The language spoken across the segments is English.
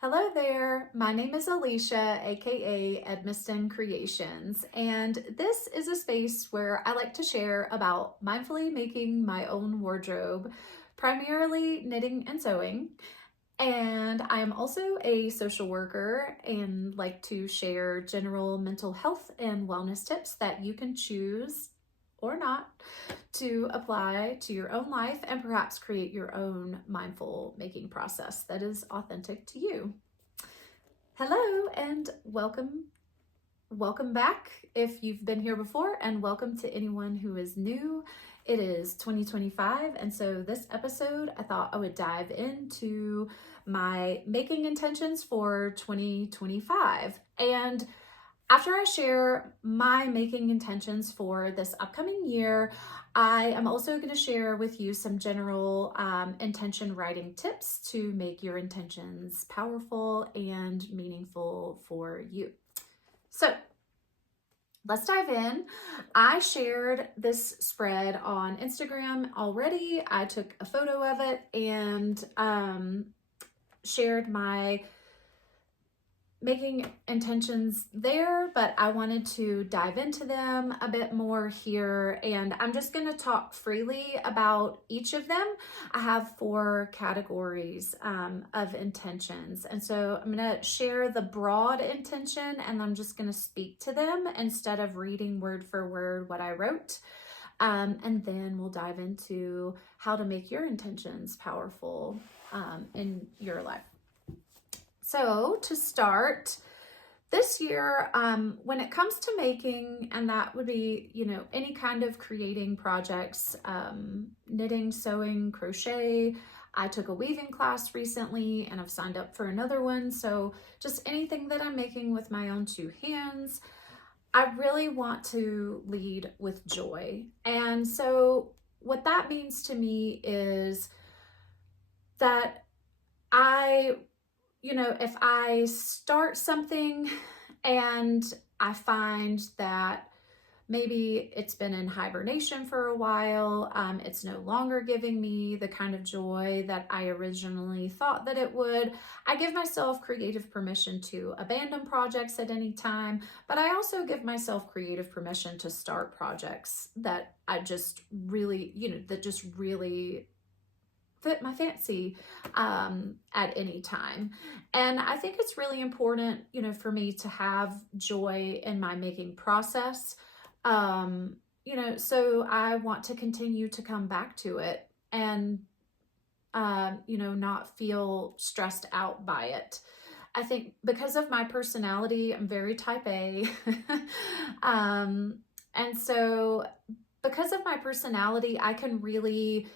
Hello there, my name is Alicia, aka Edmiston Creations, and this is a space where I like to share about mindfully making my own wardrobe, primarily knitting and sewing. And I am also a social worker and like to share general mental health and wellness tips that you can choose or not to apply to your own life and perhaps create your own mindful making process that is authentic to you. Hello and welcome. Welcome back if you've been here before, and welcome to anyone who is new. It is 2025, and so this episode I thought I would dive into my making intentions for 2025. And after I share my making intentions for this upcoming year, I am also going to share with you some general intention writing tips to make your intentions powerful and meaningful for you. So let's dive in. I shared this spread on Instagram already. I took a photo of it and shared my making intentions there, but I wanted to dive into them a bit more here, and I'm just going to talk freely about each of them. I have 4 categories of intentions, and so I'm going to share the broad intention and I'm just going to speak to them instead of reading word for word what I wrote. And then we'll dive into how to make your intentions powerful in your life. So to start, this year, when it comes to making, and that would be, any kind of creating projects, knitting, sewing, crochet. I took a weaving class recently and I've signed up for another one. So just anything that I'm making with my own 2 hands, I really want to lead with joy. And so what that means to me is that if I start something and I find that maybe it's been in hibernation for a while, it's no longer giving me the kind of joy that I originally thought that it would, I give myself creative permission to abandon projects at any time, but I also give myself creative permission to start projects that I just really, that just really fit my fancy at any time. And I think it's really important, for me to have joy in my making process. So I want to continue to come back to it and, not feel stressed out by it. I think because of my personality, I'm very type A. And so because of my personality, I can really,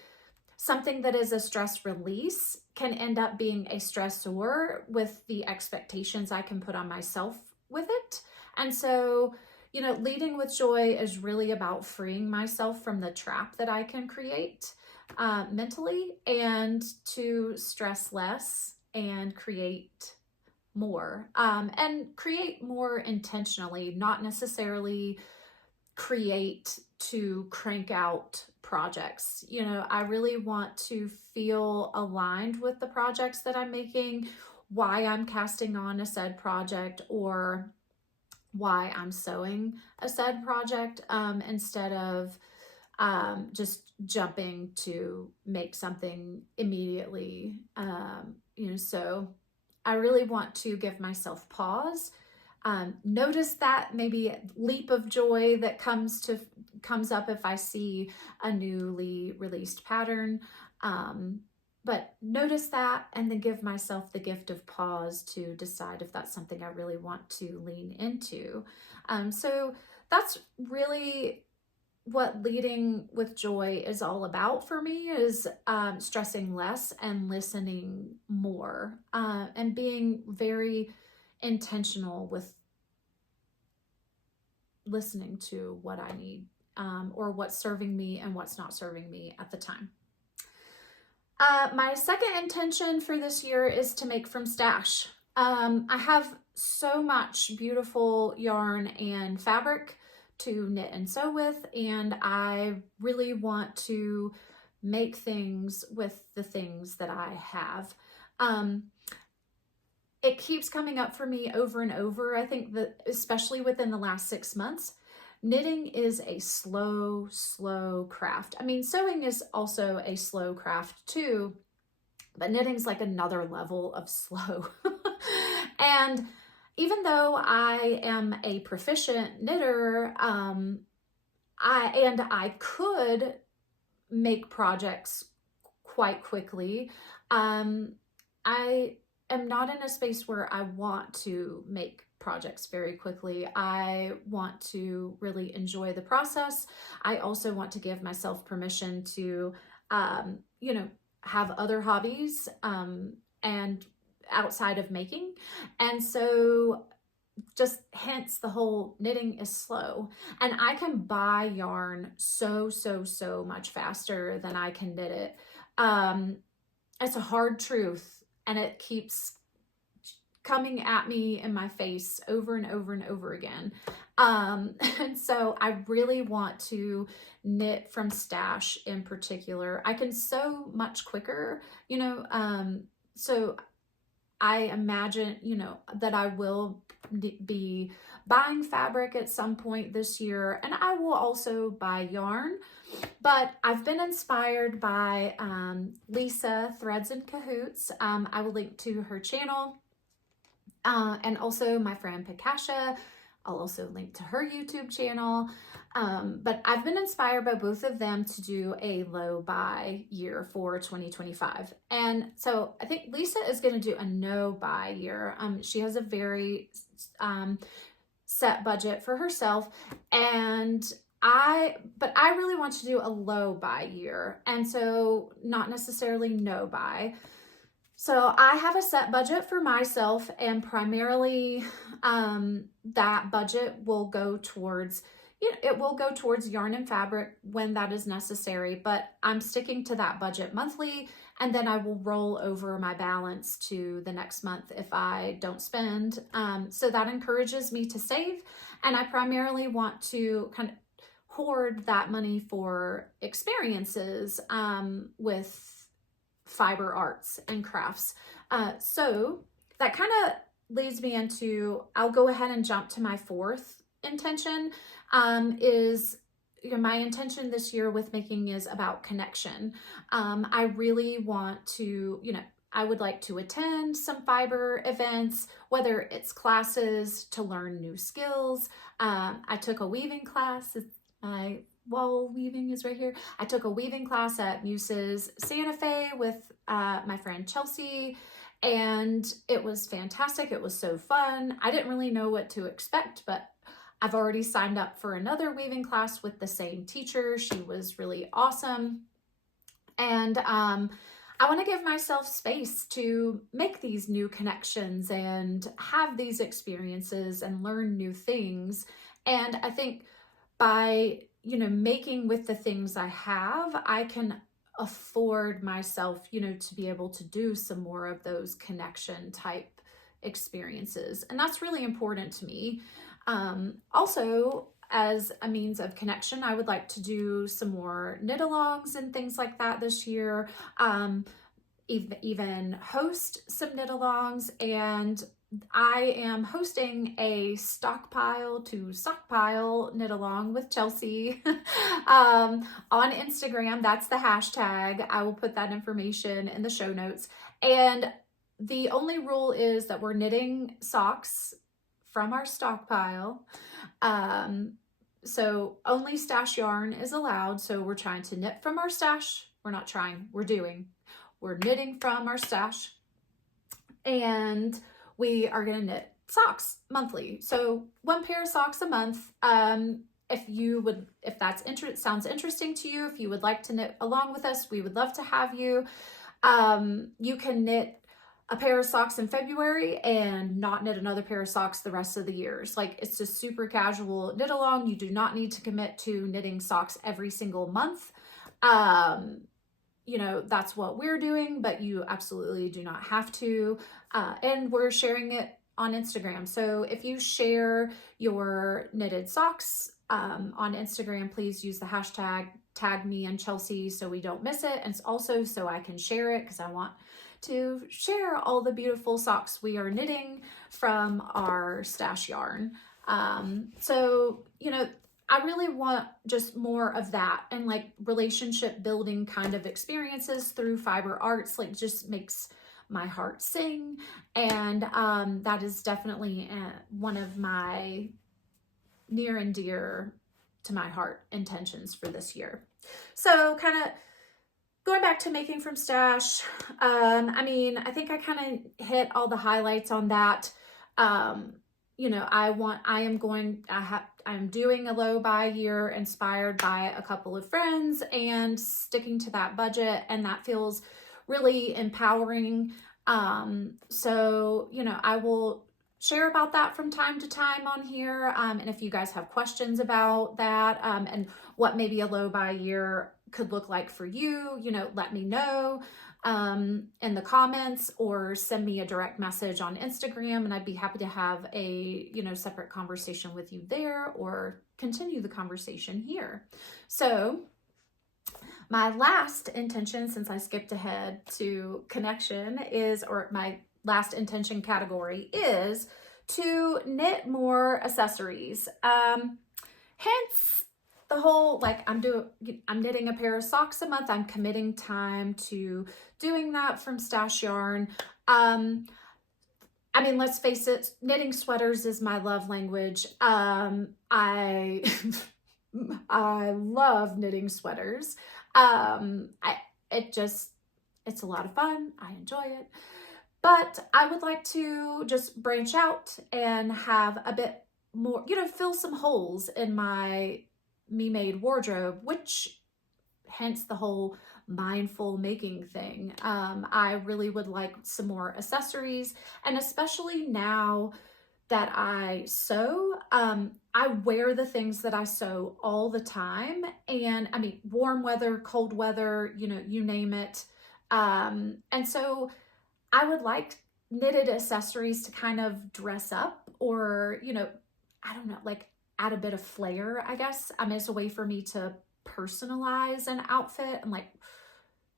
something that is a stress release can end up being a stressor with the expectations I can put on myself with it. And so, leading with joy is really about freeing myself from the trap that I can create mentally, and to stress less and create more, and create more intentionally, not necessarily create to crank out projects. I really want to feel aligned with the projects that I'm making, why I'm casting on a said project, or why I'm sewing a said project, instead of just jumping to make something immediately. So I really want to give myself pause. Notice that maybe leap of joy that comes up if I see a newly released pattern. But notice that and then give myself the gift of pause to decide if that's something I really want to lean into. So that's really what leading with joy is all about for me, is stressing less and listening more, and being very intentional with listening to what I need, or what's serving me and what's not serving me at the time. My second intention for this year is to make from stash. I have so much beautiful yarn and fabric to knit and sew with, and I really want to make things with the things that I have. it keeps coming up for me over and over. I think that especially within the last 6 months, knitting is a slow craft. I mean, sewing is also a slow craft too, but knitting's like another level of slow. And even though I am a proficient knitter, I could make projects quite quickly. I am not in a space where I want to make projects very quickly. I want to really enjoy the process. I also want to give myself permission to, you know, have other hobbies and outside of making. And so just hence the whole knitting is slow, and I can buy yarn so much faster than I can knit it. It's a hard truth, and it keeps coming at me in my face over and over again. And so I really want to knit from stash in particular. I can sew much quicker, you know, so I imagine, you know, that I will be buying fabric at some point this year, and I will also buy yarn. But I've been inspired by Lisa Threads and Cahoots. I will link to her channel, and also my friend Pikasha. I'll also link to her YouTube channel. But I've been inspired by both of them to do a low buy year for 2025. And so I think Lisa is going to do a no buy year. She has a very set budget for herself, but I really want to do a low buy year. And so not necessarily no buy. So I have a set budget for myself, and primarily that budget will go towards, you know, it will go towards yarn and fabric when that is necessary, but I'm sticking to that budget monthly, and then I will roll over my balance to the next month if I don't spend. So that encourages me to save, and I primarily want to kind of hoard that money for experiences with fiber arts and crafts. So that kind of leads me into, I'll go ahead and jump to my fourth intention, is, you know, my intention this year with making is about connection. I really want to, you know, I would like to attend some fiber events, whether it's classes to learn new skills. I took a weaving class. My wall weaving is right here. I took a weaving class at Muses Santa Fe with my friend Chelsea, and it was fantastic. It was so fun. I didn't really know what to expect, but I've already signed up for another weaving class with the same teacher. She was really awesome. And I want to give myself space to make these new connections and have these experiences and learn new things. And I think by, you know, making with the things I have, I can afford myself, you know, to be able to do some more of those connection type experiences. And that's really important to me. Also, as a means of connection, I would like to do some more knit-alongs and things like that this year. Even host some knit-alongs, and I am hosting a stockpile to sockpile knit along with Chelsea on Instagram. That's the hashtag. I will put that information in the show notes. And the only rule is that we're knitting socks from our stockpile. So only stash yarn is allowed. So we're trying to knit from our stash. We're not trying, we're doing. We're knitting from our stash. And we are going to knit socks monthly. So one pair of socks a month. If that sounds interesting to you, if you would like to knit along with us, we would love to have you. You can knit a pair of socks in February and not knit another pair of socks the rest of the years. Like, it's just super casual knit along. You do not need to commit to knitting socks every single month. You know, that's what we're doing, but you absolutely do not have to. And we're sharing it on Instagram. So if you share your knitted socks on Instagram, please use the hashtag, tag me and Chelsea so we don't miss it. And also so I can share it, because I want to share all the beautiful socks we are knitting from our stash yarn. So, you know, I really want just more of that, and like relationship building kind of experiences through fiber arts, like just makes my heart sing. And that is definitely one of my near and dear to my heart intentions for this year. So kind of going back to making from stash, I mean, I think I kind of hit all the highlights on that. You know, I'm doing a low buy year inspired by a couple of friends and sticking to that budget, and that feels really empowering. So, you know, I will share about that from time to time on here. And if you guys have questions about that, and what maybe a low buy year could look like for you, you know, let me know in the comments, or send me a direct message on Instagram, and I'd be happy to have a, you know, separate conversation with you there, or continue the conversation here. So my last intention, since I skipped ahead to connection, is, or my last intention category is to knit more accessories. Hence the whole, like, I'm knitting a pair of socks a month. I'm committing time to doing that from stash yarn. I mean, let's face it, knitting sweaters is my love language. I love knitting sweaters. It's a lot of fun. I enjoy it. But I would like to just branch out and have a bit more, you know, fill some holes in my me-made wardrobe, which hence the whole mindful making thing. I really would like some more accessories, and especially now that I sew, I wear the things that I sew all the time. And I mean, warm weather, cold weather, you know, you name it. And so I would like knitted accessories to kind of dress up, or, you know, I don't know, like add a bit of flair, I guess. I mean, it's a way for me to personalize an outfit and like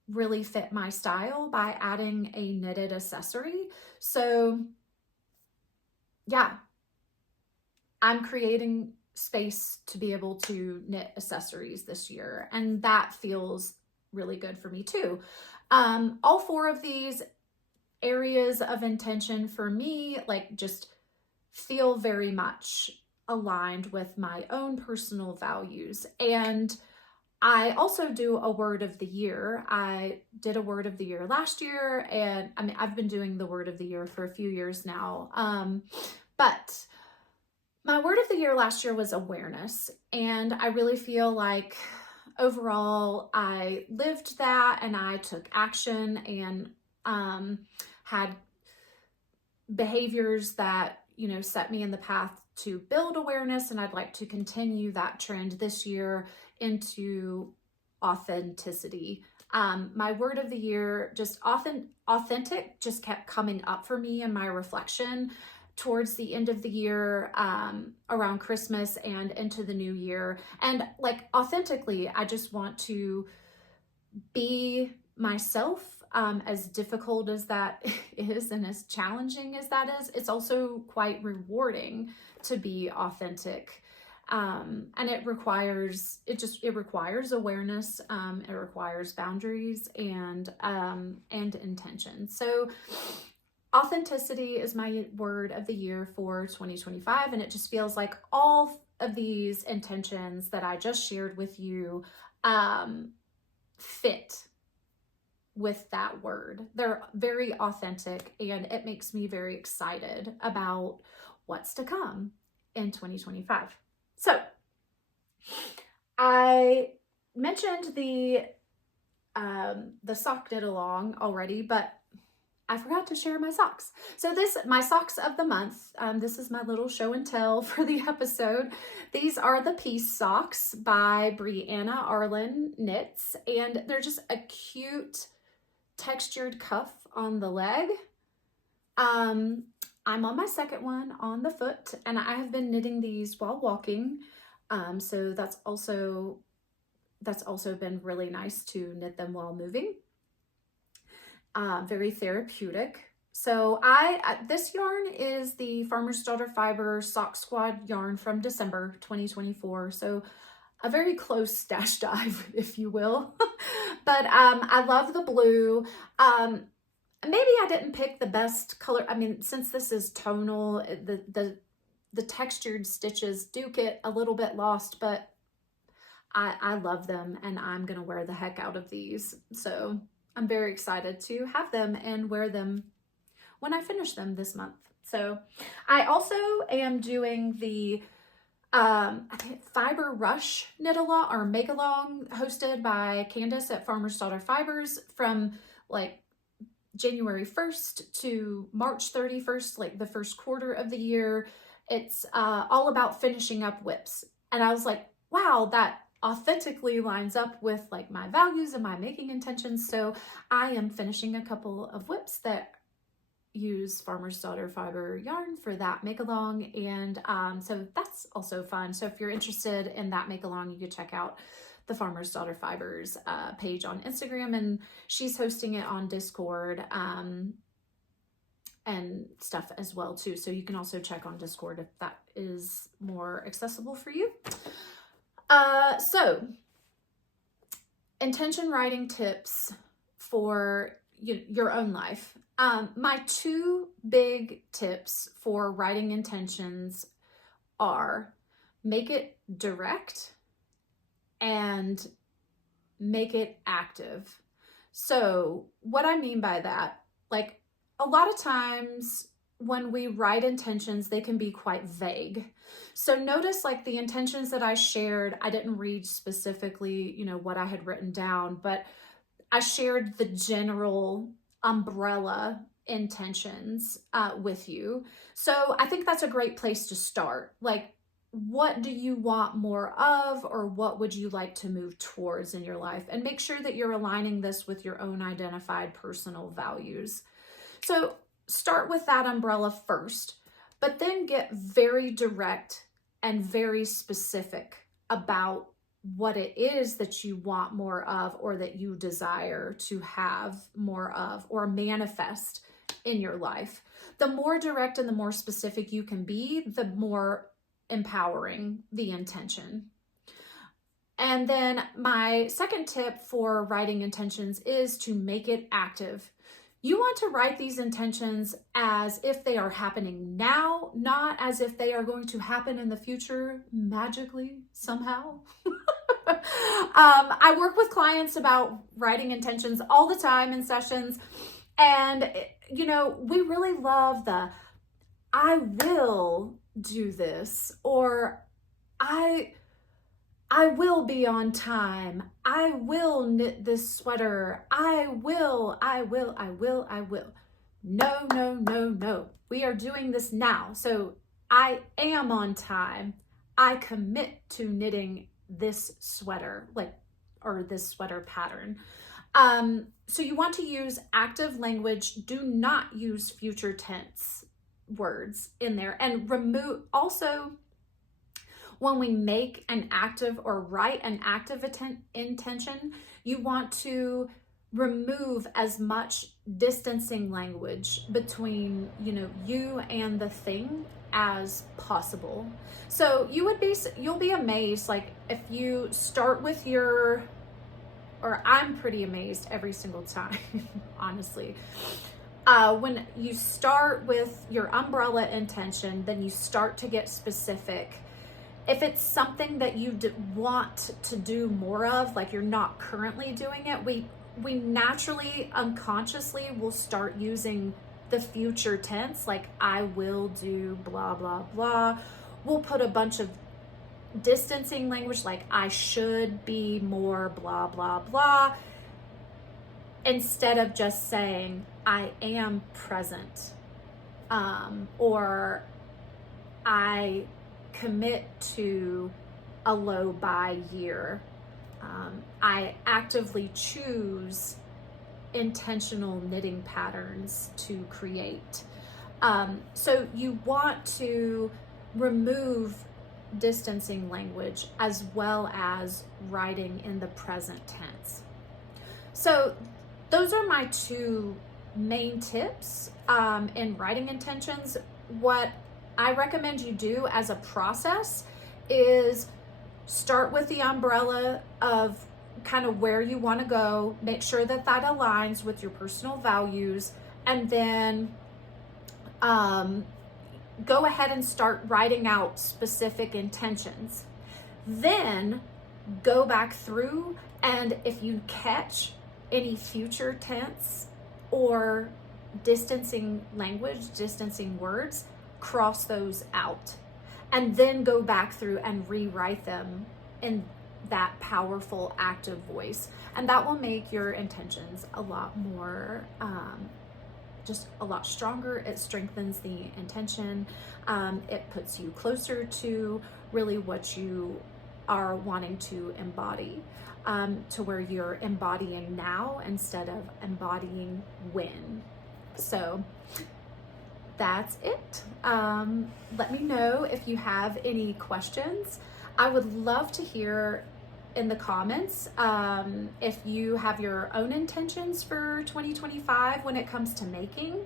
really fit my style by adding a knitted accessory. So yeah, I'm creating space to be able to knit accessories this year, and that feels really good for me too. All four of these areas of intention for me, like, just feel very much aligned with my own personal values. And I also do a word of the year. I did a word of the year last year, and I mean, I've been doing the word of the year for a few years now. But my word of the year last year was awareness. And I really feel like overall I lived that, and I took action, and had behaviors that, you know, set me in the path to build awareness. And I'd like to continue that trend this year into authenticity. My word of the year, just authentic, just kept coming up for me in my reflection towards the end of the year, around Christmas and into the new year. And like, authentically, I just want to be myself. As difficult as that is, and as challenging as that is, it's also quite rewarding to be authentic. And it requires awareness. It requires boundaries and intention. So authenticity is my word of the year for 2025. And it just feels like all of these intentions that I just shared with you, fit with that word. They're very authentic, and it makes me very excited about what's to come in 2025. So I mentioned the sock knit along already, but I forgot to share my socks. So my socks of the month, this is my little show and tell for the episode. These are the Peace Socks by Briana Arlene Knits, and they're just a cute textured cuff on the leg. I'm on my second one on the foot, and I have been knitting these while walking. So that's also been really nice to knit them while moving. very therapeutic. So this yarn is the Farmer's Daughter Fiber Sock Squad yarn from December 2024. So a very close stash dive, if you will. But I love the blue. Maybe I didn't pick the best color. I mean, since this is tonal, the textured stitches do get a little bit lost, but I love them, and I'm gonna wear the heck out of these. So I'm very excited to have them and wear them when I finish them this month. So I also am doing the I think Fiber Rush knit along or make along hosted by Candace at Farmer's Daughter Fibers from like January 1st to March 31st, like the first quarter of the year. It's all about finishing up whips. And I was like, wow, that authentically lines up with like my values and my making intentions. So I am finishing a couple of whips that use Farmer's Daughter Fiber yarn for that make along, and so that's also fun. So if you're interested in that make along, you could check out the Farmer's Daughter Fibers page on Instagram, and she's hosting it on Discord and stuff as well too. So you can also check on Discord if that is more accessible for you. So intention writing tips for your own life. My two big tips for writing intentions are make it direct and make it active. So what I mean by that, like a lot of times when we write intentions, they can be quite vague. So notice like the intentions that I shared, I didn't read specifically, what I had written down, but I shared the general umbrella intentions with you. So I think that's a great place to start. Like, what do you want more of, or what would you like to move towards in your life? And make sure that you're aligning this with your own identified personal values. So start with that umbrella first, but then get very direct and very specific about what it is that you want more of, or that you desire to have more of or manifest in your life. The more direct and the more specific you can be, the more empowering the intention. And then my second tip for writing intentions is to make it active. You want to write these intentions as if they are happening now, not as if they are going to happen in the future magically somehow. I work with clients about writing intentions all the time in sessions. And, we really love the, I will do this, or I will be on time. I will knit this sweater. I will. No. We are doing this now. So I am on time. I commit to knitting this sweater, or this sweater pattern. So you want to use active language. Do not use future tense words in there, and remove also when we make an active or write an active intention, you want to remove as much distancing language between, you and the thing as possible. So you'll be amazed, like if you start with I'm pretty amazed every single time, honestly. When you start with your umbrella intention, then you start to get specific. If it's something that you want to do more of, like you're not currently doing it, we naturally, unconsciously will start using the future tense, like I will do blah, blah, blah. We'll put a bunch of distancing language, like I should be more blah, blah, blah, instead of just saying I am present, or I commit to a low buy year. I actively choose intentional knitting patterns to create. So you want to remove distancing language as well as writing in the present tense. So those are my two main tips in writing intentions. What I recommend you do as a process is start with the umbrella of kind of where you want to go, make sure that that aligns with your personal values, and then go ahead and start writing out specific intentions. Then go back through, and if you catch any future tense or distancing language, distancing words, cross those out, and then go back through and rewrite them in that powerful active voice. And that will make your intentions a lot more, just a lot stronger. It strengthens the intention. It puts you closer to really what you are wanting to embody, to where you're embodying now instead of embodying when. So that's it. Let me know if you have any questions. I would love to hear in the comments if you have your own intentions for 2025 when it comes to making.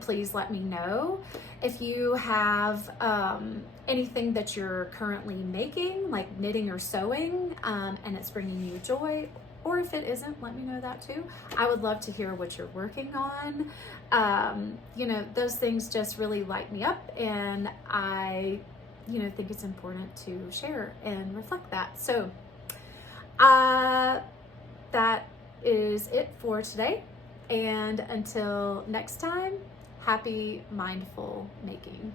Please let me know. If you have anything that you're currently making, like knitting or sewing, and it's bringing you joy, or if it isn't, let me know that too. I would love to hear what you're working on. Those things just really light me up, and I think it's important to share and reflect that. So that is it for today. And until next time, happy mindful making.